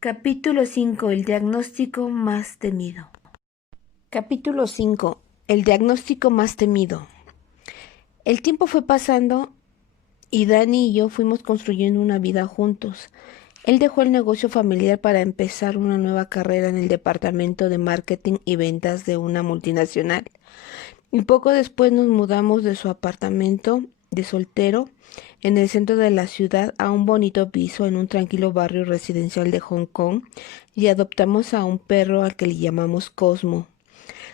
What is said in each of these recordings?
Capítulo 5. El diagnóstico más temido. Capítulo 5. El diagnóstico más temido. El tiempo fue pasando y Dani y yo fuimos construyendo una vida juntos. Él dejó el negocio familiar para empezar una nueva carrera en el departamento de marketing y ventas de una multinacional. Y poco después nos mudamos de su apartamento de soltero en el centro de la ciudad a un bonito piso en un tranquilo barrio residencial de Hong Kong y adoptamos a un perro al que le llamamos Cosmo.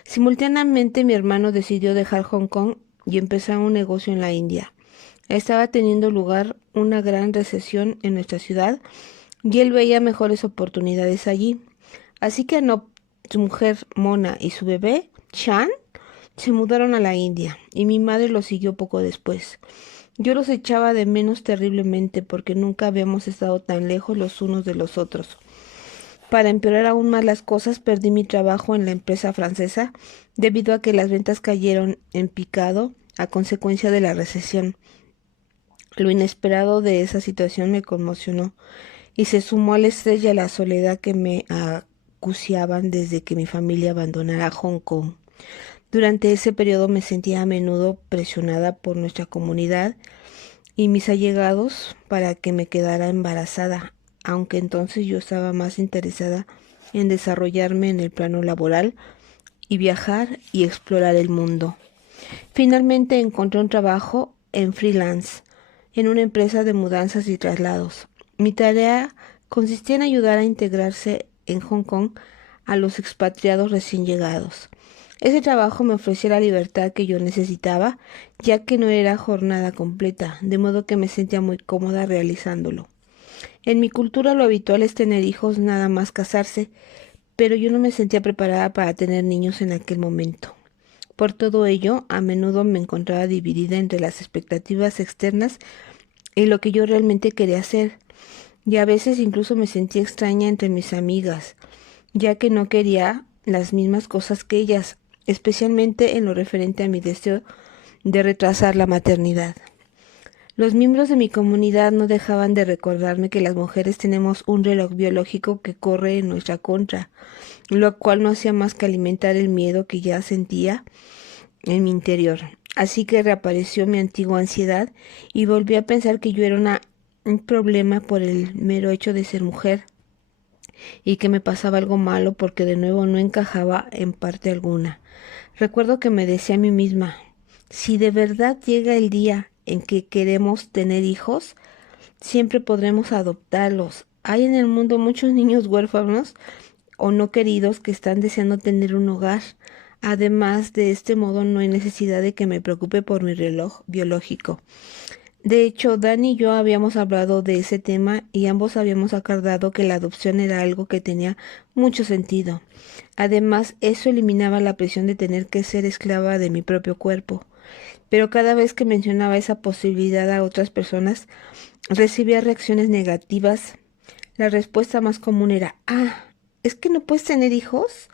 Simultáneamente mi hermano decidió dejar Hong Kong y empezar un negocio en la India. Estaba teniendo lugar una gran recesión en nuestra ciudad y él veía mejores oportunidades allí. Así que Anop, su mujer Mona y su bebé, Chan, se mudaron a la India y mi madre los siguió poco después. Yo los echaba de menos terriblemente porque nunca habíamos estado tan lejos los unos de los otros. Para empeorar aún más las cosas, perdí mi trabajo en la empresa francesa debido a que las ventas cayeron en picado a consecuencia de la recesión. Lo inesperado de esa situación me conmocionó y se sumó al estrés y a la soledad que me acuciaban desde que mi familia abandonara Hong Kong. Durante ese periodo me sentía a menudo presionada por nuestra comunidad y mis allegados para que me quedara embarazada, aunque entonces yo estaba más interesada en desarrollarme en el plano laboral y viajar y explorar el mundo. Finalmente encontré un trabajo en freelance en una empresa de mudanzas y traslados. Mi tarea consistía en ayudar a integrarse en Hong Kong a los expatriados recién llegados. Ese trabajo me ofrecía la libertad que yo necesitaba, ya que no era jornada completa, de modo que me sentía muy cómoda realizándolo. En mi cultura lo habitual es tener hijos, nada más casarse, pero yo no me sentía preparada para tener niños en aquel momento. Por todo ello, a menudo me encontraba dividida entre las expectativas externas y lo que yo realmente quería hacer, y a veces incluso me sentía extraña entre mis amigas, ya que no quería las mismas cosas que ellas, especialmente en lo referente a mi deseo de retrasar la maternidad. Los miembros de mi comunidad no dejaban de recordarme que las mujeres tenemos un reloj biológico que corre en nuestra contra, lo cual no hacía más que alimentar el miedo que ya sentía en mi interior. Así que reapareció mi antigua ansiedad y volví a pensar que yo era un problema por el mero hecho de ser mujer y que me pasaba algo malo porque de nuevo no encajaba en parte alguna. Recuerdo que me decía a mí misma, si de verdad llega el día en que queremos tener hijos, siempre podremos adoptarlos. Hay en el mundo muchos niños huérfanos o no queridos que están deseando tener un hogar. Además, de este modo no hay necesidad de que me preocupe por mi reloj biológico. De hecho, Dani y yo habíamos hablado de ese tema y ambos habíamos acordado que la adopción era algo que tenía mucho sentido. Además, eso eliminaba la presión de tener que ser esclava de mi propio cuerpo. Pero cada vez que mencionaba esa posibilidad a otras personas, recibía reacciones negativas. La respuesta más común era, ¿es que no puedes tener hijos?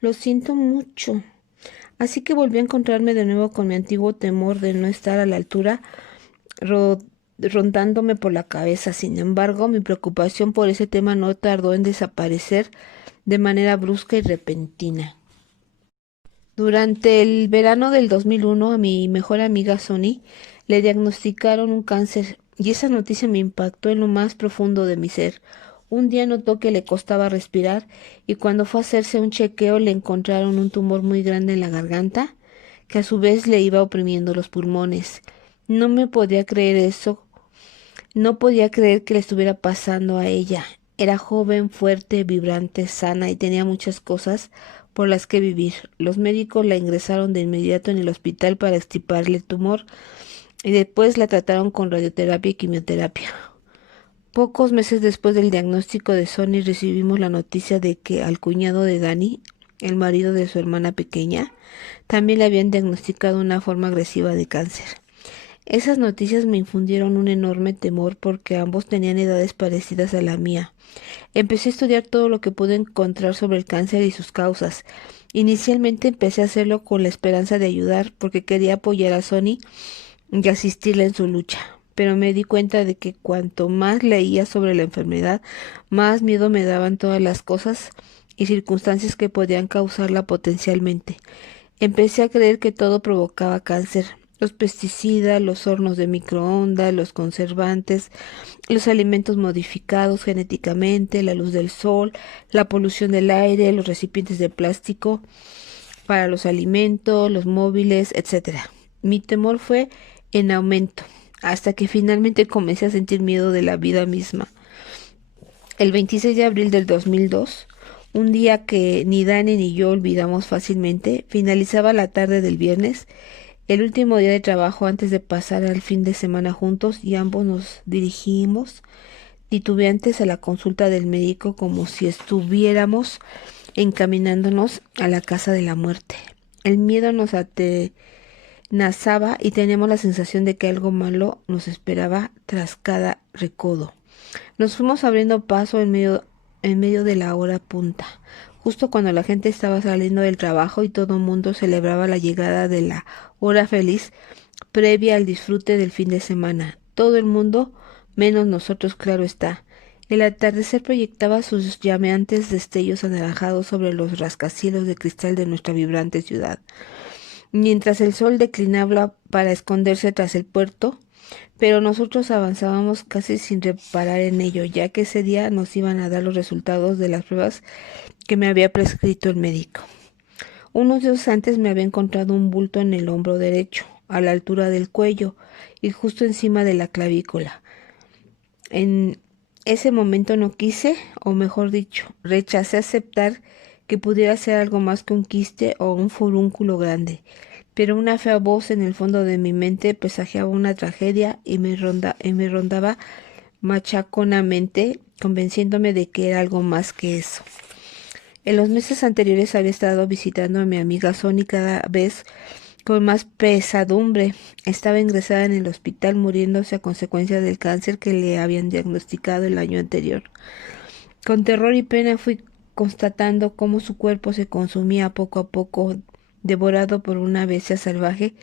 Lo siento mucho. Así que volví a encontrarme de nuevo con mi antiguo temor de no estar a la altura ro- rondándome por la cabeza. Sin embargo, mi preocupación por ese tema no tardó en desaparecer de manera brusca y repentina. Durante el verano del 2001, a mi mejor amiga Sony le diagnosticaron un cáncer y esa noticia me impactó en lo más profundo de mi ser. Un día notó que le costaba respirar y cuando fue a hacerse un chequeo le encontraron un tumor muy grande en la garganta que a su vez le iba oprimiendo los pulmones. No me podía creer eso, no podía creer que le estuviera pasando a ella. Era joven, fuerte, vibrante, sana y tenía muchas cosas por las que vivir. Los médicos la ingresaron de inmediato en el hospital para extirparle el tumor y después la trataron con radioterapia y quimioterapia. Pocos meses después del diagnóstico de Sony recibimos la noticia de que al cuñado de Dani, el marido de su hermana pequeña, también le habían diagnosticado una forma agresiva de cáncer. Esas noticias me infundieron un enorme temor porque ambos tenían edades parecidas a la mía. Empecé a estudiar todo lo que pude encontrar sobre el cáncer y sus causas. Inicialmente empecé a hacerlo con la esperanza de ayudar porque quería apoyar a Sony y asistirla en su lucha. pero me di cuenta de que cuanto más leía sobre la enfermedad, más miedo me daban todas las cosas y circunstancias que podían causarla potencialmente. Empecé a creer que todo provocaba cáncer. Los pesticidas, los hornos de microondas, los conservantes, los alimentos modificados genéticamente, la luz del sol, la polución del aire, los recipientes de plástico para los alimentos, los móviles, etcétera. Mi temor fue en aumento, hasta que finalmente comencé a sentir miedo de la vida misma. El 26 de abril del 2002, un día que ni Dani ni yo olvidamos fácilmente, finalizaba la tarde del viernes, el último día de trabajo antes de pasar al fin de semana juntos, y ambos nos dirigimos titubeantes a la consulta del médico como si estuviéramos encaminándonos a la casa de la muerte. El miedo nos atenazaba y teníamos la sensación de que algo malo nos esperaba tras cada recodo. Nos fuimos abriendo paso en medio de la hora punta, justo cuando la gente estaba saliendo del trabajo y todo el mundo celebraba la llegada de la hora feliz previa al disfrute del fin de semana. Todo el mundo, menos nosotros, claro está. El atardecer proyectaba sus llameantes destellos anaranjados sobre los rascacielos de cristal de nuestra vibrante ciudad. Mientras el sol declinaba para esconderse tras el puerto, pero nosotros avanzábamos casi sin reparar en ello, ya que ese día nos iban a dar los resultados de las pruebas que me había prescrito el médico. Unos días antes me había encontrado un bulto en el hombro derecho, a la altura del cuello y justo encima de la clavícula. En ese momento no quise, o mejor dicho, rechacé aceptar que pudiera ser algo más que un quiste o un furúnculo grande, pero una fea voz en el fondo de mi mente presagiaba una tragedia y me rondaba machaconamente, convenciéndome de que era algo más que eso. En los meses anteriores había estado visitando a mi amiga Sony cada vez con más pesadumbre. Estaba ingresada en el hospital muriéndose a consecuencia del cáncer que le habían diagnosticado el año anterior. Con terror y pena fui constatando cómo su cuerpo se consumía poco a poco, devorado por una bestia salvaje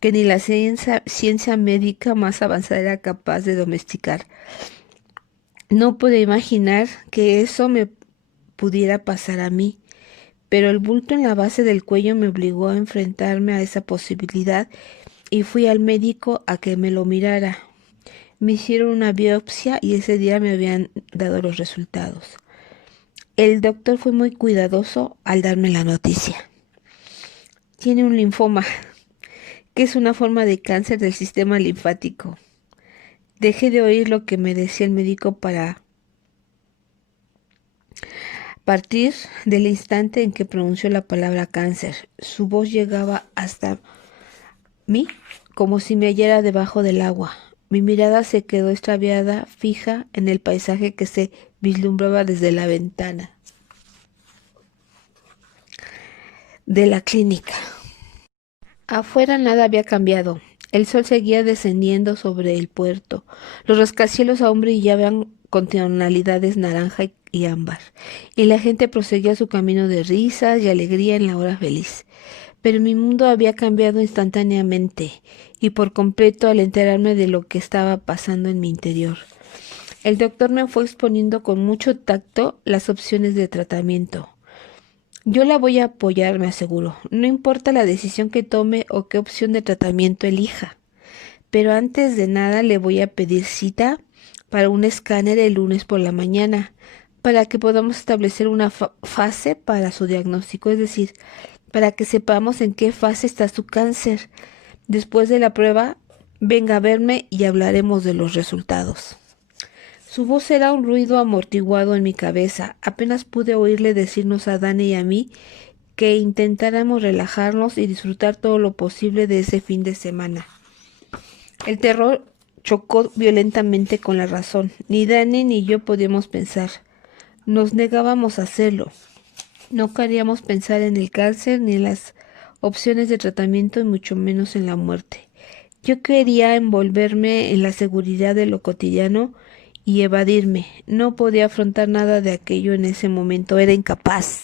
que ni la ciencia médica más avanzada era capaz de domesticar. No pude imaginar que eso me pudiera pasar a mí, pero el bulto en la base del cuello me obligó a enfrentarme a esa posibilidad y fui al médico a que me lo mirara. Me hicieron una biopsia y ese día me habían dado los resultados. El doctor fue muy cuidadoso al darme la noticia. Tiene un linfoma, que es una forma de cáncer del sistema linfático. Dejé de oír lo que me decía el médico para partir del instante en que pronunció la palabra cáncer. Su voz llegaba hasta mí como si me hallara debajo del agua. Mi mirada se quedó extraviada, fija en el paisaje que se vislumbraba desde la ventana de la clínica. Afuera nada había cambiado. El sol seguía descendiendo sobre el puerto. Los rascacielos aún brillaban con tonalidades naranja y ámbar, y la gente proseguía su camino de risas y alegría en la hora feliz. Pero mi mundo había cambiado instantáneamente y por completo al enterarme de lo que estaba pasando en mi interior. El doctor me fue exponiendo con mucho tacto las opciones de tratamiento. Yo la voy a apoyar, me aseguró. No importa la decisión que tome o qué opción de tratamiento elija. Pero antes de nada le voy a pedir cita para un escáner el lunes por la mañana, para que podamos establecer una fase para su diagnóstico, es decir, para que sepamos en qué fase está su cáncer. Después de la prueba, venga a verme y hablaremos de los resultados. Su voz era un ruido amortiguado en mi cabeza. Apenas pude oírle decirnos a Dani y a mí que intentáramos relajarnos y disfrutar todo lo posible de ese fin de semana. El terror chocó violentamente con la razón. Ni Dani ni yo podíamos pensar. Nos negábamos a hacerlo. No queríamos pensar en el cáncer ni en las opciones de tratamiento y mucho menos en la muerte. Yo quería envolverme en la seguridad de lo cotidiano y evadirme. No podía afrontar nada de aquello en ese momento. Era incapaz.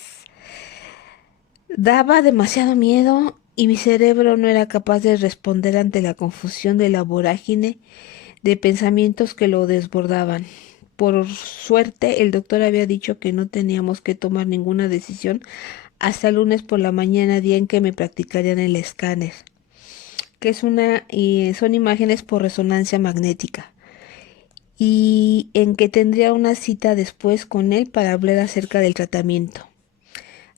Daba demasiado miedo y mi cerebro no era capaz de responder ante la confusión de la vorágine de pensamientos que lo desbordaban. Por suerte, el doctor había dicho que no teníamos que tomar ninguna decisión hasta el lunes por la mañana, día en que me practicarían el escáner, que son imágenes por resonancia magnética, y en que tendría una cita después con él para hablar acerca del tratamiento.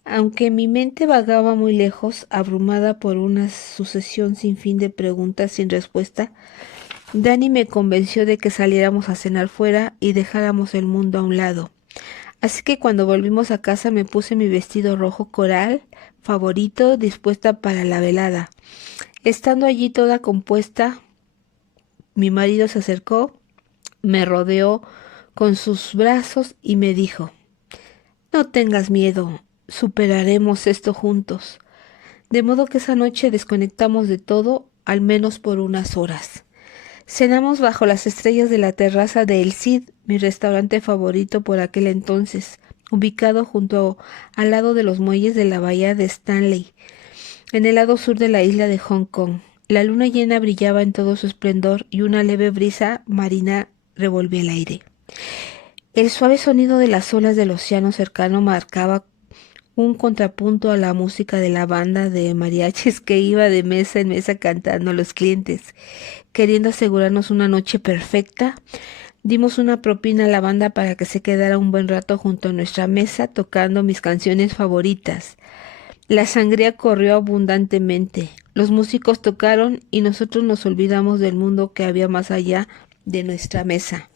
Aunque mi mente vagaba muy lejos, abrumada por una sucesión sin fin de preguntas sin respuesta, Dani me convenció de que saliéramos a cenar fuera y dejáramos el mundo a un lado. Así que cuando volvimos a casa me puse mi vestido rojo coral favorito, dispuesta para la velada. Estando allí toda compuesta, mi marido se acercó, me rodeó con sus brazos y me dijo: «No tengas miedo, superaremos esto juntos». De modo que esa noche desconectamos de todo, al menos por unas horas. Cenamos bajo las estrellas de la terraza de El Cid, mi restaurante favorito por aquel entonces, ubicado al lado de los muelles de la bahía de Stanley, en el lado sur de la isla de Hong Kong. La luna llena brillaba en todo su esplendor y una leve brisa marina revolvía el aire. El suave sonido de las olas del océano cercano marcaba un contrapunto a la música de la banda de mariachis que iba de mesa en mesa cantando a los clientes. Queriendo asegurarnos una noche perfecta, dimos una propina a la banda para que se quedara un buen rato junto a nuestra mesa tocando mis canciones favoritas. La sangría corrió abundantemente. Los músicos tocaron y nosotros nos olvidamos del mundo que había más allá de nuestra mesa.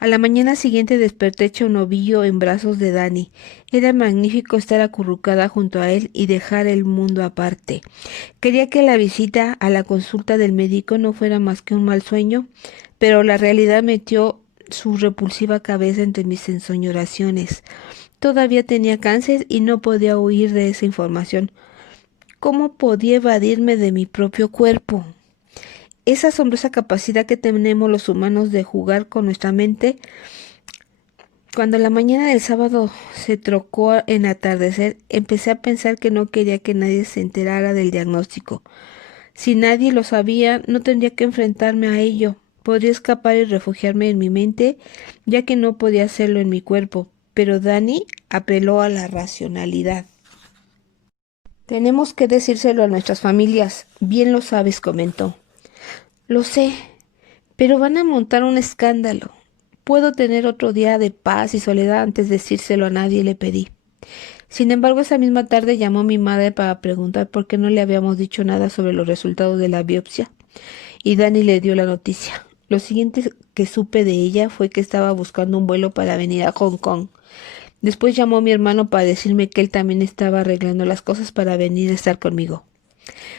A la mañana siguiente desperté hecho un ovillo en brazos de Dani. Era magnífico estar acurrucada junto a él y dejar el mundo aparte. Quería que la visita a la consulta del médico no fuera más que un mal sueño, pero la realidad metió su repulsiva cabeza entre mis ensoñaciones. Todavía tenía cáncer y no podía huir de esa información. ¿Cómo podía evadirme de mi propio cuerpo? Esa asombrosa capacidad que tenemos los humanos de jugar con nuestra mente. Cuando la mañana del sábado se trocó en atardecer, empecé a pensar que no quería que nadie se enterara del diagnóstico. Si nadie lo sabía, no tendría que enfrentarme a ello. Podría escapar y refugiarme en mi mente, ya que no podía hacerlo en mi cuerpo. Pero Dani apeló a la racionalidad. «Tenemos que decírselo a nuestras familias. Bien lo sabes», comentó. «Lo sé, pero van a montar un escándalo. Puedo tener otro día de paz y soledad antes de decírselo a nadie», le pedí. Sin embargo, esa misma tarde llamó mi madre para preguntar por qué no le habíamos dicho nada sobre los resultados de la biopsia, y Dani le dio la noticia. Lo siguiente que supe de ella fue que estaba buscando un vuelo para venir a Hong Kong. Después llamó a mi hermano para decirme que él también estaba arreglando las cosas para venir a estar conmigo.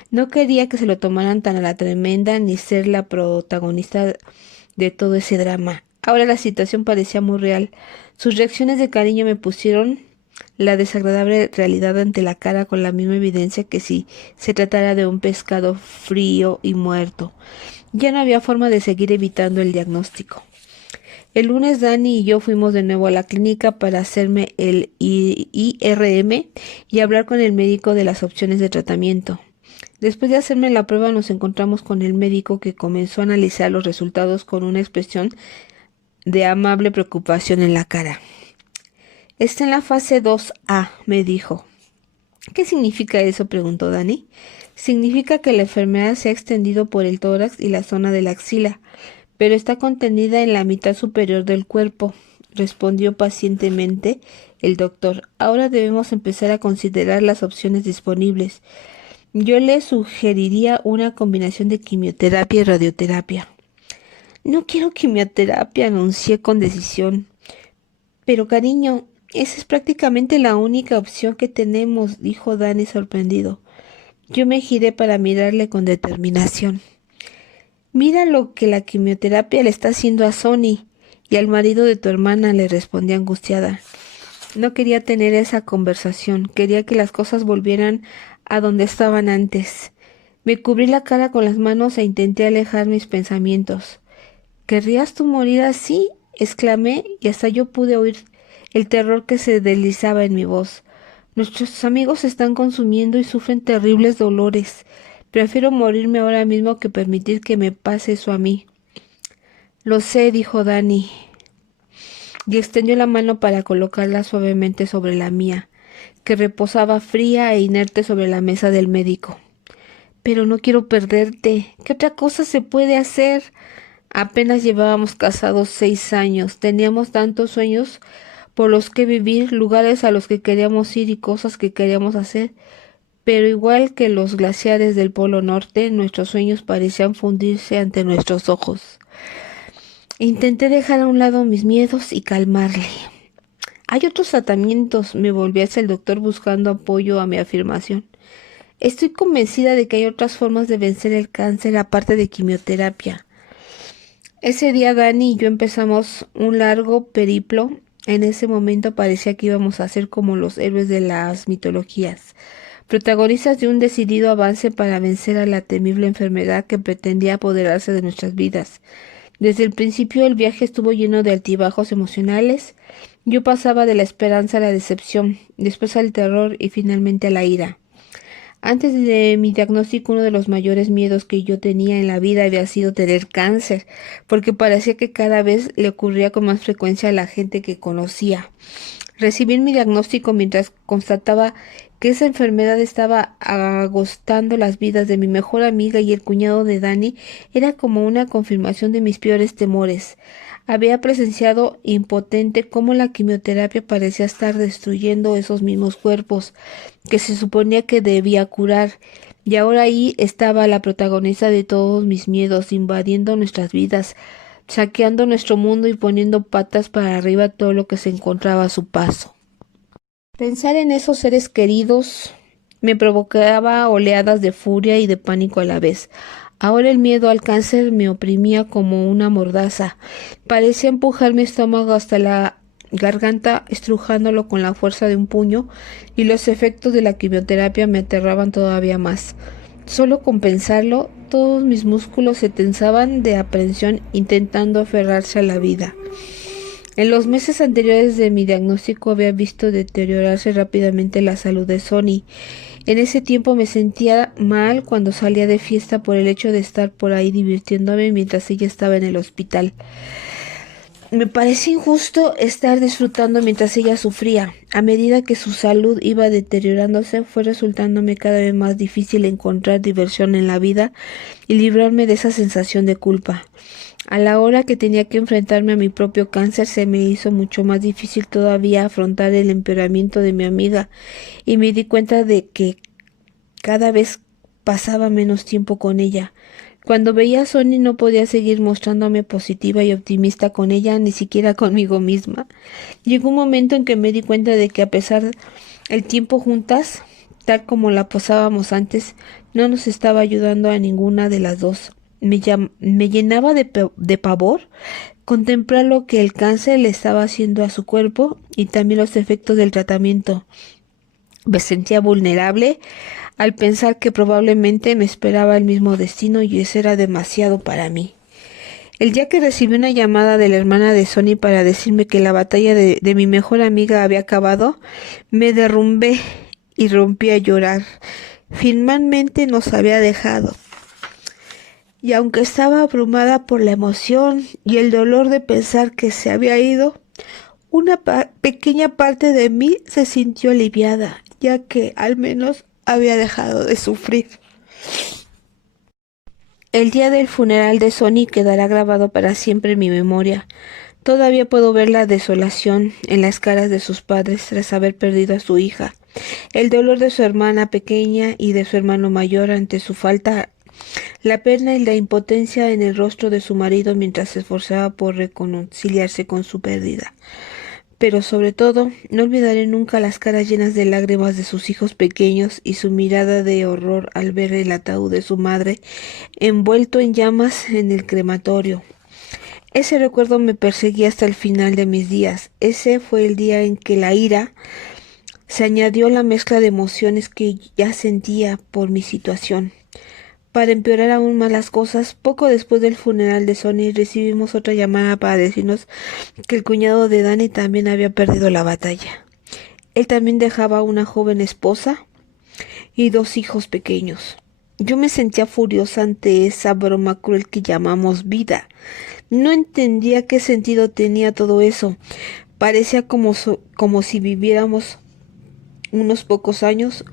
No quería que se lo tomaran tan a la tremenda ni ser la protagonista de todo ese drama. Ahora la situación parecía muy real. Sus reacciones de cariño me pusieron la desagradable realidad ante la cara con la misma evidencia que si se tratara de un pescado frío y muerto. Ya no había forma de seguir evitando el diagnóstico. El lunes Dani y yo fuimos de nuevo a la clínica para hacerme el IRM y hablar con el médico de las opciones de tratamiento. Después de hacerme la prueba nos encontramos con el médico, que comenzó a analizar los resultados con una expresión de amable preocupación en la cara. «Está en la fase 2A», me dijo. «¿Qué significa eso?», preguntó Dani. «Significa que la enfermedad se ha extendido por el tórax y la zona de la axila, pero está contenida en la mitad superior del cuerpo», respondió pacientemente el doctor. «Ahora debemos empezar a considerar las opciones disponibles. Yo le sugeriría una combinación de quimioterapia y radioterapia». «No quiero quimioterapia», anuncié con decisión. «Pero cariño, esa es prácticamente la única opción que tenemos», dijo Dani sorprendido. Yo me giré para mirarle con determinación. «Mira lo que la quimioterapia le está haciendo a Sonny y al marido de tu hermana», le respondí angustiada. No quería tener esa conversación, quería que las cosas volvieran a donde estaban antes. Me cubrí la cara con las manos e intenté alejar mis pensamientos. «¿Querrías tú morir así?», exclamé, y hasta yo pude oír el terror que se deslizaba en mi voz. «Nuestros amigos se están consumiendo y sufren terribles dolores. Prefiero morirme ahora mismo que permitir que me pase eso a mí». Lo sé, dijo Dani, y extendió la mano para colocarla suavemente sobre la mía, que reposaba fría e inerte sobre la mesa del médico. Pero no quiero perderte. ¿Qué otra cosa se puede hacer? Apenas llevábamos casados 6 años. Teníamos tantos sueños por los que vivir, lugares a los que queríamos ir y cosas que queríamos hacer. Pero igual que los glaciares del Polo Norte, nuestros sueños parecían fundirse ante nuestros ojos. Intenté dejar a un lado mis miedos y calmarle. Hay otros tratamientos, me volví hacia el doctor buscando apoyo a mi afirmación. Estoy convencida de que hay otras formas de vencer el cáncer aparte de quimioterapia. Ese día Dani y yo empezamos un largo periplo. En ese momento parecía que íbamos a ser como los héroes de las mitologías, protagonistas de un decidido avance para vencer a la temible enfermedad que pretendía apoderarse de nuestras vidas. Desde el principio el viaje estuvo lleno de altibajos emocionales. Yo pasaba de la esperanza a la decepción, después al terror y finalmente a la ira. Antes de mi diagnóstico, uno de los mayores miedos que yo tenía en la vida había sido tener cáncer, porque parecía que cada vez le ocurría con más frecuencia a la gente que conocía. Recibí mi diagnóstico mientras constataba que esa enfermedad estaba agostando las vidas de mi mejor amiga y el cuñado de Dani era como una confirmación de mis peores temores. Había presenciado impotente cómo la quimioterapia parecía estar destruyendo esos mismos cuerpos que se suponía que debía curar, y ahora ahí estaba la protagonista de todos mis miedos, invadiendo nuestras vidas, saqueando nuestro mundo y poniendo patas para arriba todo lo que se encontraba a su paso. Pensar en esos seres queridos me provocaba oleadas de furia y de pánico a la vez. Ahora el miedo al cáncer me oprimía como una mordaza. Parecía empujar mi estómago hasta la garganta, estrujándolo con la fuerza de un puño, y los efectos de la quimioterapia me aterraban todavía más. Solo con pensarlo, todos mis músculos se tensaban de aprensión intentando aferrarse a la vida. En los meses anteriores de mi diagnóstico había visto deteriorarse rápidamente la salud de Sonny. En ese tiempo me sentía mal cuando salía de fiesta por el hecho de estar por ahí divirtiéndome mientras ella estaba en el hospital. Me parecía injusto estar disfrutando mientras ella sufría. A medida que su salud iba deteriorándose, fue resultándome cada vez más difícil encontrar diversión en la vida y librarme de esa sensación de culpa. A la hora que tenía que enfrentarme a mi propio cáncer, se me hizo mucho más difícil todavía afrontar el empeoramiento de mi amiga, y me di cuenta de que cada vez pasaba menos tiempo con ella. Cuando veía a Sonny no podía seguir mostrándome positiva y optimista con ella, ni siquiera conmigo misma. Llegó un momento en que me di cuenta de que a pesar del tiempo juntas, tal como la pasábamos antes, no nos estaba ayudando a ninguna de las dos. Me llenaba de pavor contemplar lo que el cáncer le estaba haciendo a su cuerpo y también los efectos del tratamiento. Me sentía vulnerable al pensar que probablemente me esperaba el mismo destino y eso era demasiado para mí. El día que recibí una llamada de la hermana de Sonny para decirme que la batalla de mi mejor amiga había acabado, me derrumbé y rompí a llorar. Finalmente nos había dejado. Y aunque estaba abrumada por la emoción y el dolor de pensar que se había ido, una pequeña parte de mí se sintió aliviada, ya que al menos había dejado de sufrir. El día del funeral de Sonny quedará grabado para siempre en mi memoria. Todavía puedo ver la desolación en las caras de sus padres tras haber perdido a su hija, el dolor de su hermana pequeña y de su hermano mayor ante su falta, la pena y la impotencia en el rostro de su marido mientras se esforzaba por reconciliarse con su pérdida. Pero sobre todo, no olvidaré nunca las caras llenas de lágrimas de sus hijos pequeños y su mirada de horror al ver el ataúd de su madre envuelto en llamas en el crematorio. Ese recuerdo me perseguía hasta el final de mis días. Ese fue el día en que la ira se añadió a la mezcla de emociones que ya sentía por mi situación. Para empeorar aún más las cosas, poco después del funeral de Sonny recibimos otra llamada para decirnos que el cuñado de Dani también había perdido la batalla. Él también dejaba una joven esposa y 2 hijos pequeños. Yo me sentía furiosa ante esa broma cruel que llamamos vida. No entendía qué sentido tenía todo eso. Parecía como si viviéramos unos pocos años,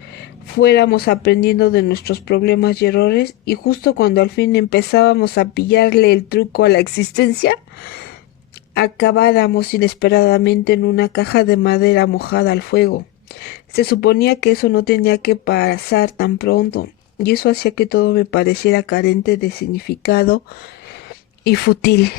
fuéramos aprendiendo de nuestros problemas y errores, y justo cuando al fin empezábamos a pillarle el truco a la existencia, acabáramos inesperadamente en una caja de madera mojada al fuego. Se suponía que eso no tenía que pasar tan pronto, y eso hacía que todo me pareciera carente de significado y fútil.